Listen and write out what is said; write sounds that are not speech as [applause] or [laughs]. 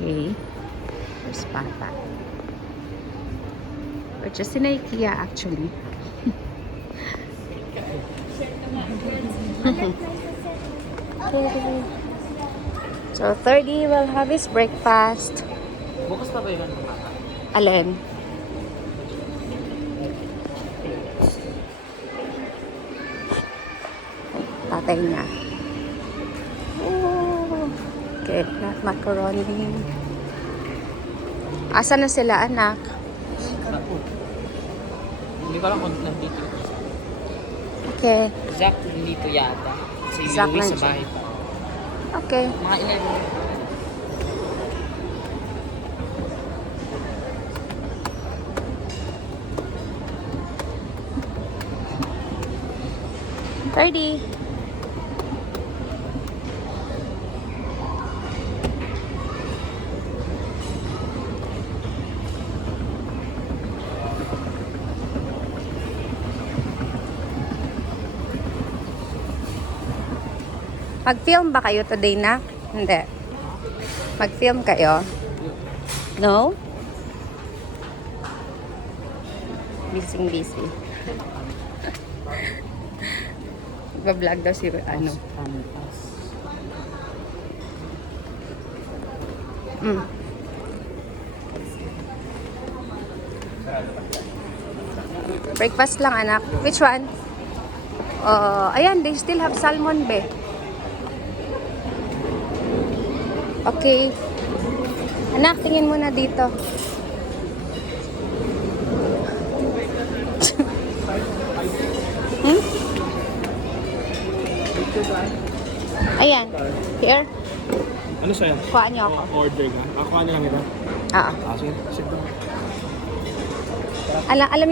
Okay. There's Papa. We're just in IKEA actually. [laughs] so 30 will have his breakfast. Bukas pa ba yun? Alin? Tatay niya. Okay, not macaroni. Asa na sila, anak? Hindi ko alam kung nandito. Okay, Zach nandito yata. Si Zach sa bahay pa. okay. Mga 11. Thirty. Mag-film ba kayo today na? Hindi. Mag-film kayo? No? Busy busy. [laughs] Ba-vlog daw si ano. Pampas. Mm. Breakfast lang anak. Which one? Uh, ayan, they still have salmon be. Okay. Anak, tingin mo na dito. hmm? Ayan. Here. Ano sa'yo? Kuha niyo ako. Order ka? Ako ano lang ito? Ah. Ah, sige. Down. Ala, alam